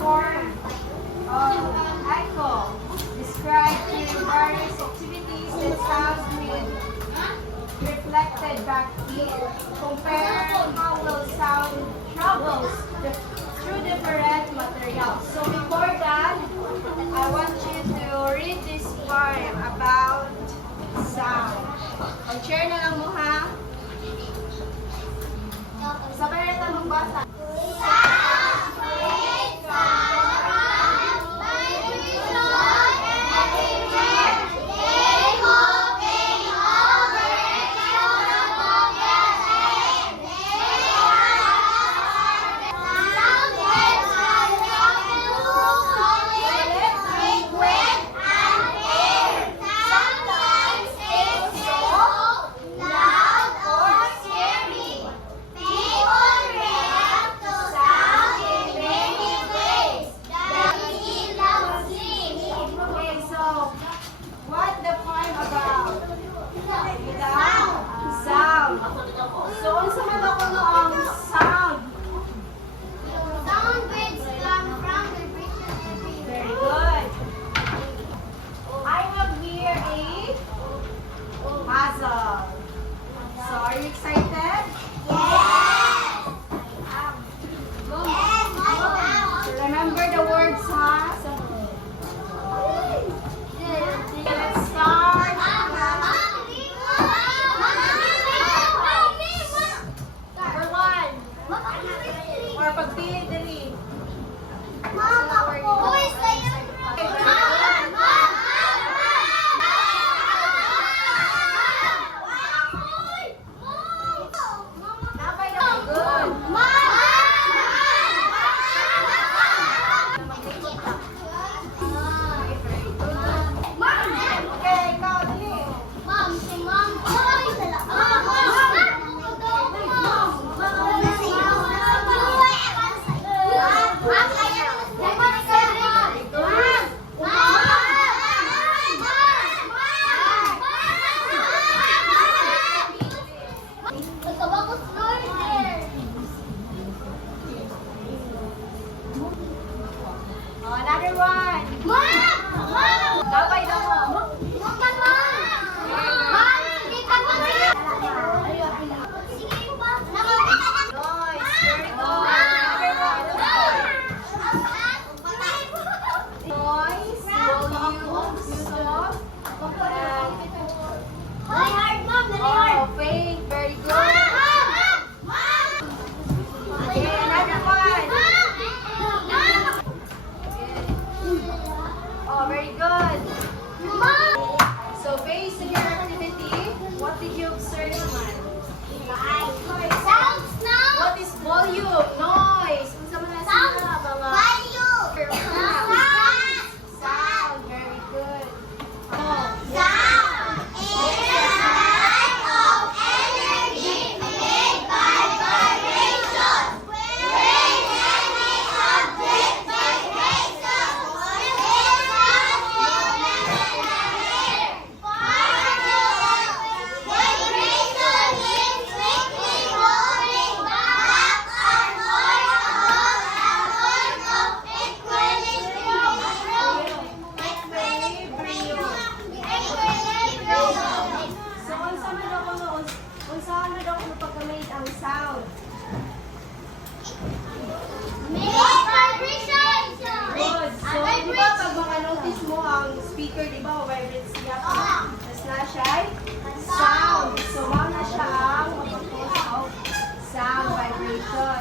Form of echo. Describe the various activities that sounds with reflected back here. Compare how will sound travels through different materials. So before that, I want you to read this poem about sound. Share na lang mo ha. Sabay na tayo magbasa. Another one. Mom! Dapat daw mo. Very good. So based on your activity, what did you observe naman? Sounds now. What is volume? Noise. Kung sa mga sila, mga sound. Very good. Oh. Sound is a type of energy made by vibration. When any object vibrates, sound. Good. So, di ba pag maka-notice mo ang speaker, di ba, vibrates siya? Tapos na siya ay sound. So, na siya ang mag-cause of sound vibration.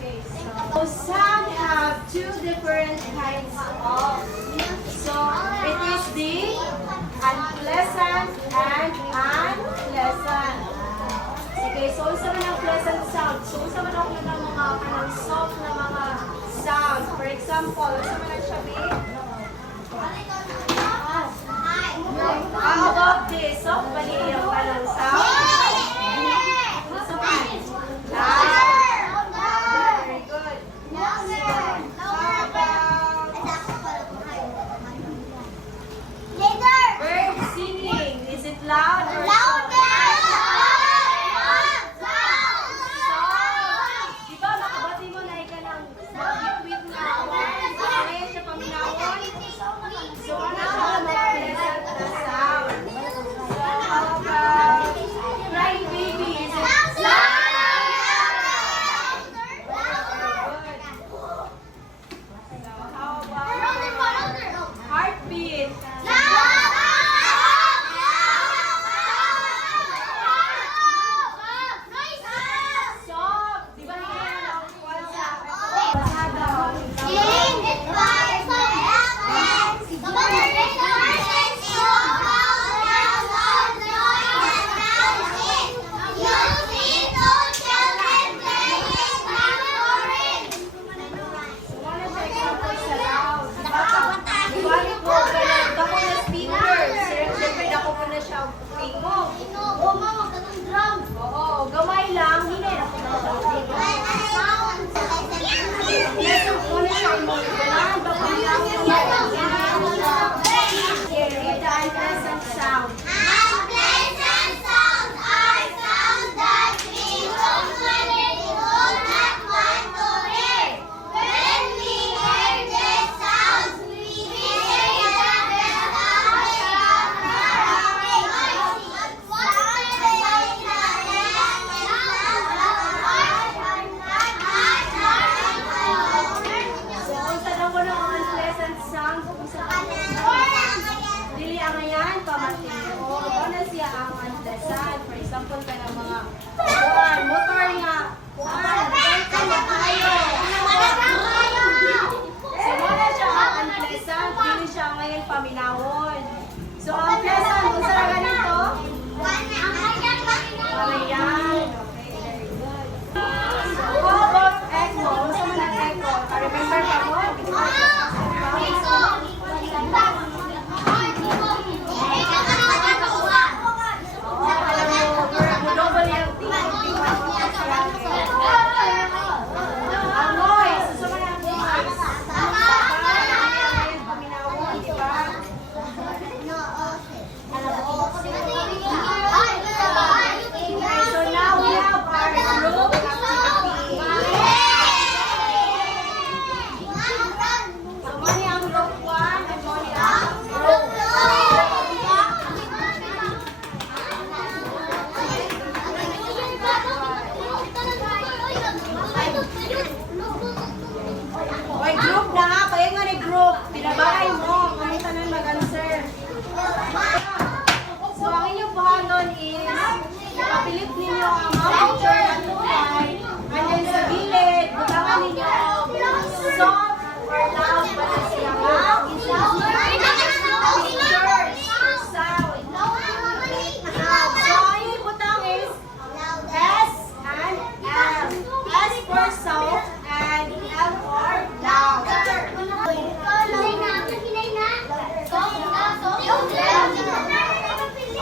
Okay, so sound have two different kinds of. So, it is the unpleasant and unpleasant. Okay, so isa man ang pleasant sound. So, isa man ako ng mga kanang soft na mga sound. For example, isa man ang sabi? How about this? Soft ba niya yung kanang sound? Isa man? Very good. How about bird singing? Is it loud or soft? Di ba, makabati mo na ika ng bitwit na bahay mo. Kung tanan mag-answer. So, ang inyong buhaton is, kapilit ninyo ang mga picture na tunay. And then sa gilid, butangan ninyo soft or loud ba na siya nga? Pictures or sound. So, ang inyong butang is S and L. S for soft and L for loud.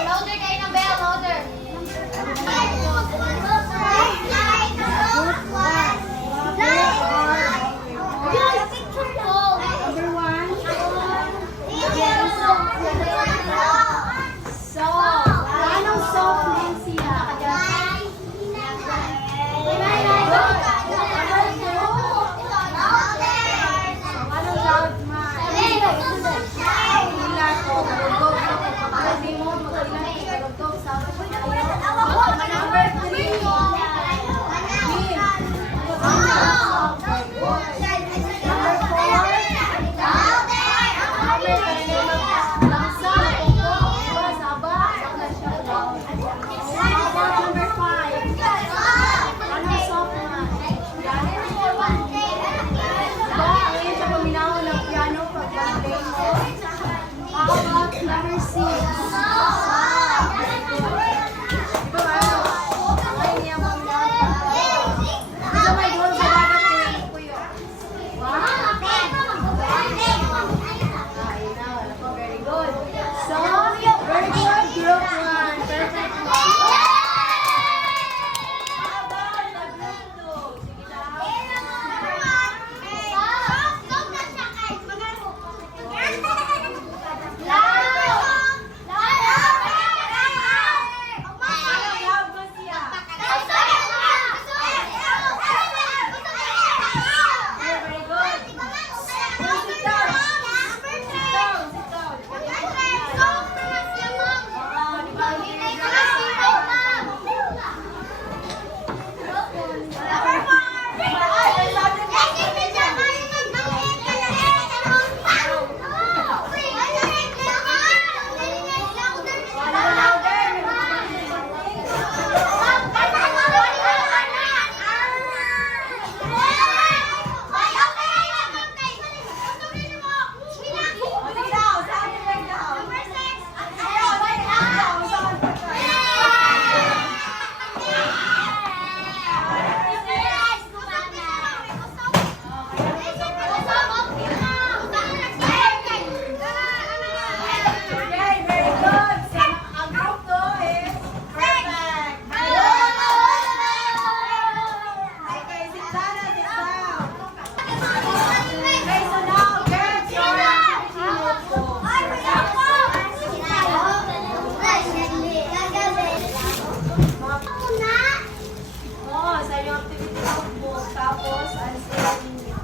Louder kayo ng bell, louder. Number one. So, anong soft din siya? Anong loud man? Hila ko, magugog. Kasi mo, mag-ilan ka, magugog. Sabi ko na yun. Number three. Min. Number four. Number five. Anong soft man? Ngayon siya paminaw ng piano pag-play mo. How about number six? Diba ba? Ay, niya paminaw pag-play. Ito may doon sa dagat ko kuyo. Wow! Very good. So, very good. Group one. Perfect one. How about the group two? Sige daw. Anong loud ba siya? Very good. Sit down. Sit down. Sit down. Okay, very good. So, ang group to is perfect. Okay, sit down na, sit down. Okay, so now, girls, your activity notebook. Oo, sa inyong activity notebook. Tapos, answer ninyo.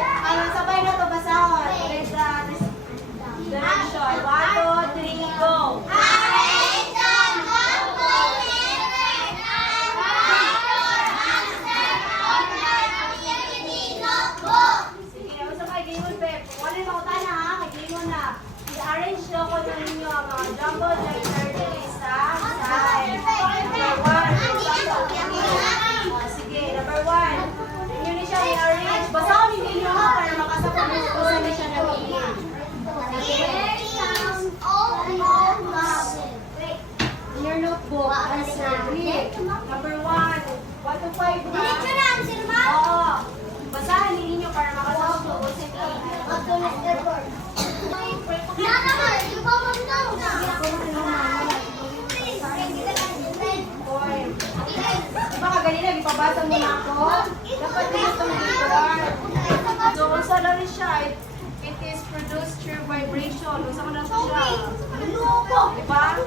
Ano, sabay na ito basahon. There's a direction. 1, 2, 3, go! Sige, usap kay Gaymon, Pep. Wala na ako na ha, kay Gaymon na. I-arrange na ko na ninyo ang mga jumbo letter dito sa side. Number 1. Sige, number 1. Inyo ni siya i-arrange. Basahon ninyo ha, para makasapag mo kung saan ni siya nabigin. In your notebook, answer. Read. Number 1. 1 to 5 na. Oo. Basahin ninyo para makasapag mo kung saan Diba ka ganina, ipabasa mo na ako? Dapat din itong record. So, kung saan na rin siya, it is produced through vibration. Kung saan na siya? Diba?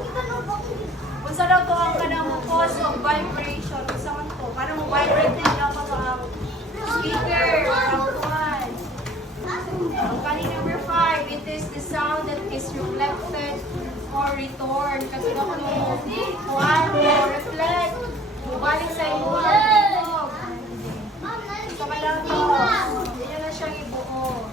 Kung saan daw ito ang kanang cause of vibration. Kung saan ito? Parang vibrate din dapat ang speaker or ang tuwan. Okay, number 5, it is the sound that is reflected or return. Kasi ako mo, kuhan mo, reflect. Balik sa iyo ang tulog. So, kailangan ito. Hindi na siyang ibuo.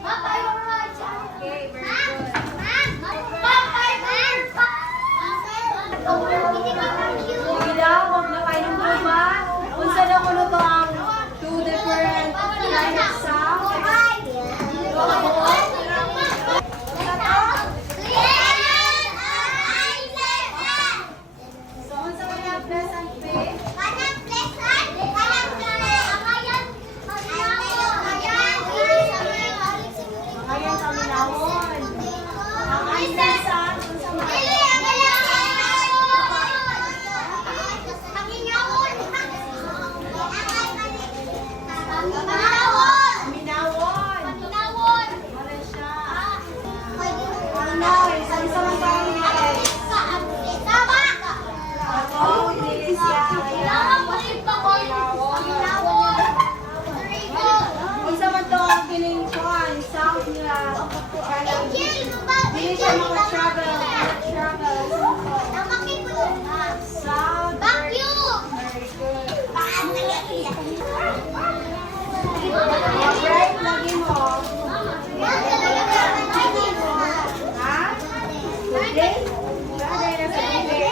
Okay, very good. Sige lang, huwag na kayo ng guma. Unsa na ko to ang two different kind of sound. So, unsa man ang plus and pay? Ayan, kami nawon. Ang answer sa unsa man? Minawon. Wala siya. Ano, isa man ba ang nilay? Ako, nilay siya. Ayan. Isa man to ang piling kuhan, sound niya. Dili siya mga travel. Sound. Very good. Alright, lagi mo. Ha? Today? Sabi na sa today.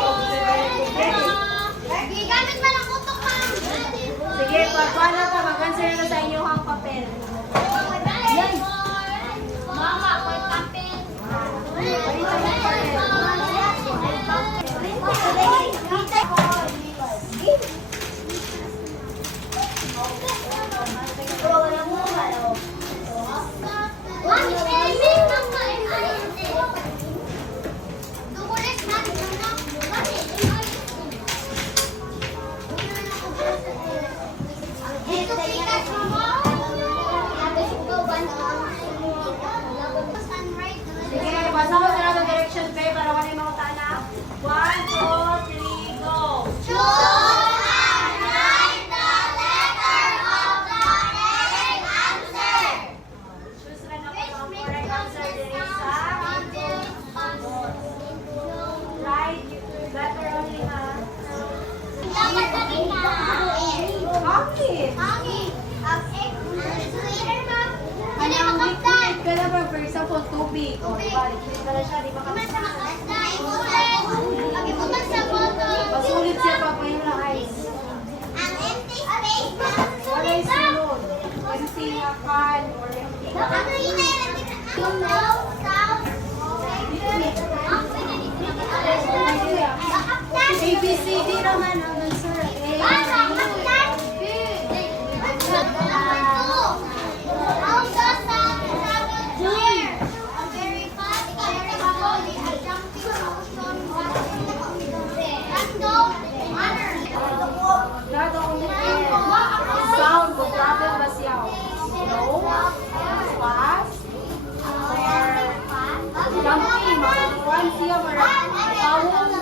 Sige, pagpala ka, mag-answer na sa inyo ang papel. Sige, basa ko sa nato direction pay para wala yung mga tana. 1, 2, 3, go! Choose na na po ang correct answer diri sa right, letter only ha. Bakit? Anong liquid ka na ba? For example, tubig. O, diba? Liquid ka na siya, di ba? Pasulit siya pa pa yung na ice. Wala yung sunod. Empty na can or empty na ABCD naman ang answer. That only sound ko problem ba siya? Slow? Fast? Or jumping? Makakuan siya or tawong?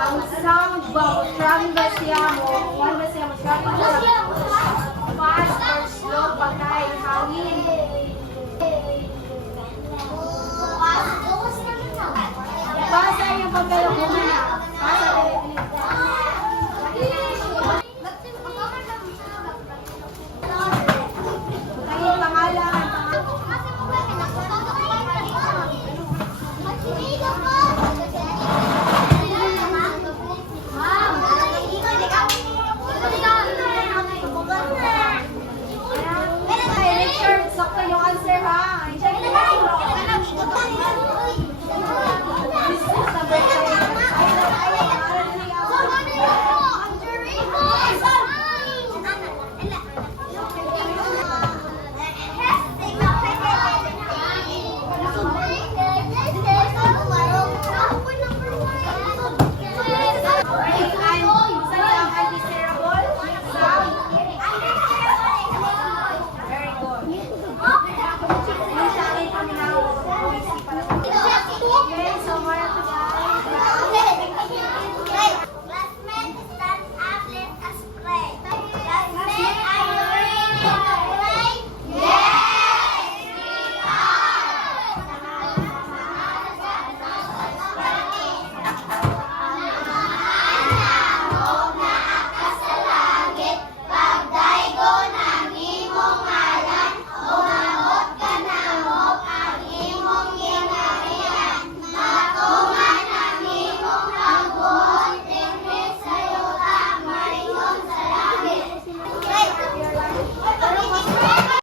Ang sound ba? Strong ba siya mo? One ba siya? Strong ba siya?